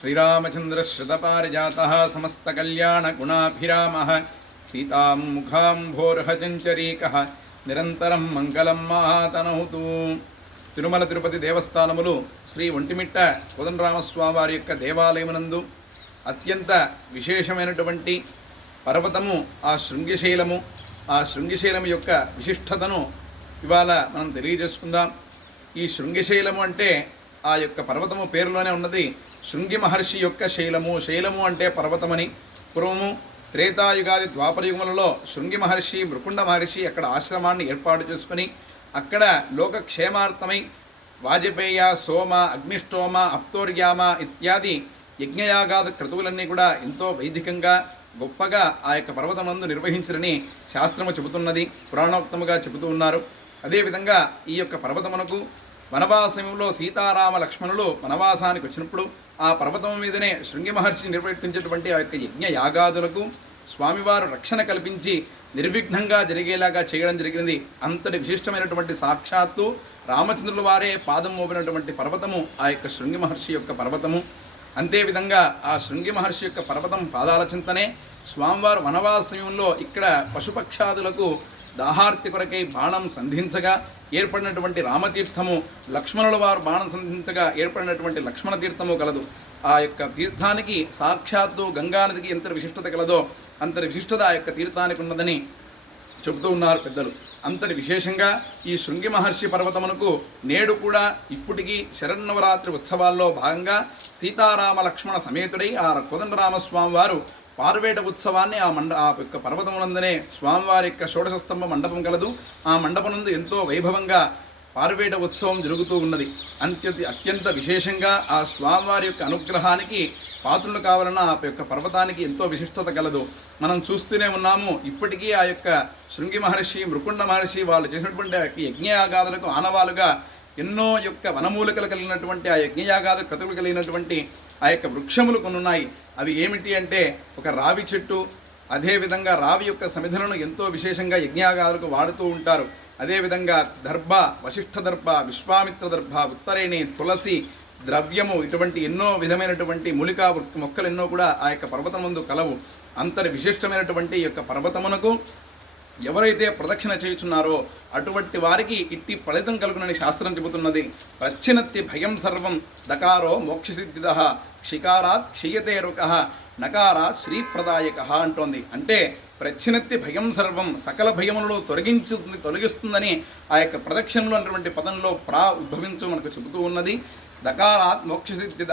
श्रीरामचंद्र श्रुतपारिजातः समस्तकल्याणगुणाभिरामः सीतां मुखाम्भोर्हचञ्चरीकः निरन्तरं मंगलं महातनहुतु। తిరుమల తిరుపతి దేవస్థానములు శ్రీ ఒంటిమిట్ట కోదండరామస్వామి వారి యొక్క దేవాలయమునందు అత్యంత విశేషమైనటువంటి పర్వతము ఆ శృంగశైలము. ఆ శృంగశైలము యొక్క విశిష్టతను ఇవాళ మనం తెలియజేసుకుందాం. ఈ శృంగశైలము అంటే ఆ యొక్క పర్వతము పేరులోనే ఉన్నది. శృంగి మహర్షి యొక్క శైలము. శైలము అంటే పర్వతమని. పూర్వము త్రేతాయుగాది ద్వాపరయుగములలో శృంగి మహర్షి మృకుండ మహర్షి అక్కడ ఆశ్రమాన్ని ఏర్పాటు చేసుకుని అక్కడ లోకక్షేమార్థమై వాజపేయ సోమ అగ్నిష్టోమ అప్తోర్యామ ఇత్యాది యజ్ఞయాగాద క్రతువులన్నీ కూడా ఎంతో వైదికంగా గొప్పగా ఆ యొక్క పర్వతమందు నిర్వహించరని శాస్త్రము చెబుతున్నది, పురాణోక్తముగా చెబుతూ ఉన్నారు. అదేవిధంగా ఈ యొక్క పర్వతమునకు వనవాసంలో సీతారామ లక్ష్మణులు వనవాసానికి వచ్చినప్పుడు ఆ పర్వతం మీదనే శృంగి మహర్షి నిర్వర్తించేటువంటి ఆ యొక్క యజ్ఞ యాగాదులకు స్వామివారు రక్షణ కల్పించి నిర్విఘ్నంగా జరిగేలాగా చేయడం జరిగినది. అంతటి విశిష్టమైనటువంటి సాక్షాత్తు రామచంద్రుల వారే పాదం మోపినటువంటి పర్వతము ఆ యొక్క శృంగి మహర్షి యొక్క పర్వతము. అంతేవిధంగా ఆ శృంగి మహర్షి యొక్క పర్వతం పాదాల చింతనే స్వామివారు వనవాసంలో ఇక్కడ పశుపక్షాదులకు దాహార్తి కొరకై బాణం సంధించగా ఏర్పడినటువంటి రామతీర్థము, లక్ష్మణుల వారు బాణం సంధించగా ఏర్పడినటువంటి లక్ష్మణ తీర్థము కలదు. ఆ యొక్క తీర్థానికి సాక్షాత్తు గంగానదికి ఎంత విశిష్టత కలదో అంతటి విశిష్టత ఆ యొక్క తీర్థానికి ఉన్నదని చెబుతూ ఉన్నారు పెద్దలు. అంతటి విశేషంగా ఈ శృంగి మహర్షి పర్వతమునకు నేడు కూడా ఇప్పటికీ శరన్నవరాత్రి ఉత్సవాల్లో భాగంగా సీతారామ లక్ష్మణ సమేతుడై ఆ కోదండరామస్వామి వారు పార్వేట ఉత్సవాన్ని ఆ యొక్క పర్వతమునందనే స్వామివారి యొక్క షోడశస్తంభ మండపం కలదు. ఆ మండపనందు ఎంతో వైభవంగా పార్వేట ఉత్సవం జరుగుతూ ఉన్నది. అత్యంత విశేషంగా ఆ స్వామివారి యొక్క అనుగ్రహానికి పాత్రులు కావాలన్న ఆ యొక్క పర్వతానికి ఎంతో విశిష్టత కలదు. మనం చూస్తూనే ఉన్నాము. ఇప్పటికీ ఆ యొక్క శృంగి మహర్షి మృకుండ మహర్షి వాళ్ళు చేసినటువంటి ఆ యొక్క యజ్ఞయాగాదులకు ఆనవాలుగా ఎన్నో యొక్క వనమూలికలు కలిగినటువంటి ఆ యజ్ఞయాగాద క్రతువులు కలిగినటువంటి ఆ యొక్క వృక్షములు కొన్ని ఉన్నాయి. అవి ఏమిటి అంటే ఒక రావి చెట్టు, అదేవిధంగా రావి యొక్క సమిధలను ఎంతో విశేషంగా యజ్ఞయాగాదులకు వాడుతూ ఉంటారు. అదేవిధంగా దర్భ, వశిష్ఠ దర్భ, విశ్వామిత్ర దర్భ, ఉత్తరేణి, తులసి, ద్రవ్యము, ఇటువంటి ఎన్నో విధమైనటువంటి మూలికా మొక్కలు ఎన్నో కూడా ఆ యొక్క పర్వతం ముందు కలవు. అంతటి విశిష్టమైనటువంటి ఈ యొక్క పర్వతమునకు ఎవరైతే ప్రదక్షిణ చేయుచున్నారో అటువంటి వారికి ఇట్టి ఫలితం కలుగునని శాస్త్రం చెబుతున్నది. ప్రచ్చినత్తి భయం సర్వం దకారో మోక్షసిద్ధిద క్షికారాత్ క్షీయతే రుక నకారాత్ శ్రీప్రదాయక అంటోంది. అంటే ప్రచ్చినత్తి భయం సర్వం సకల భయములను తొలగిస్తుందని ఆ యొక్క ప్రదక్షిణలో అటువంటి పదంలో ఉద్భవించు మనకు చెబుతూ ఉన్నది. దకారాత్ మోక్షసిద్ధిద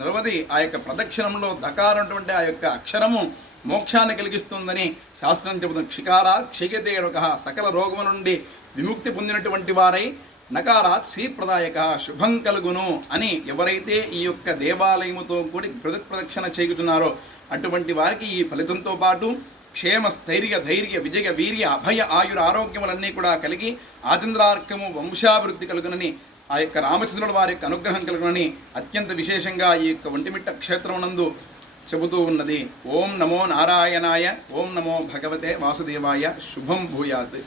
నిరవధి ఆ యొక్క ప్రదక్షిణంలో దకారం అటువంటి ఆ యొక్క అక్షరము మోక్షాన్ని కలిగిస్తుందని శాస్త్రం చెబుతుంది. క్షికారా క్షయతే రుక సకల రోగము నుండి విముక్తి పొందినటువంటి వారై నకారాత్ శ్రీప్రదాయక శుభం కలుగును అని ఎవరైతే ఈ యొక్క దేవాలయముతో కూడి ప్రదక్షిణ చేయుతున్నారో అటువంటి వారికి ఈ ఫలితంతో పాటు క్షేమ స్థైర్య ధైర్య విజయ వీర్య అభయ ఆయుర ఆరోగ్యములన్నీ కూడా కలిగి ఆచంద్రార్కము వంశాభివృద్ధి కలుగునని ఆ యొక్క రామచంద్రుల వారి యొక్క అనుగ్రహం కలుగునని అత్యంత విశేషంగా ఈ యొక్క ఒంటిమిట్ట క్షేత్రమునందు చెబుతూ ఉన్నది. ఓం నమో నారాయణాయ, ఓం నమో భగవతే వాసుదేవాయ, శుభం భూయాత్.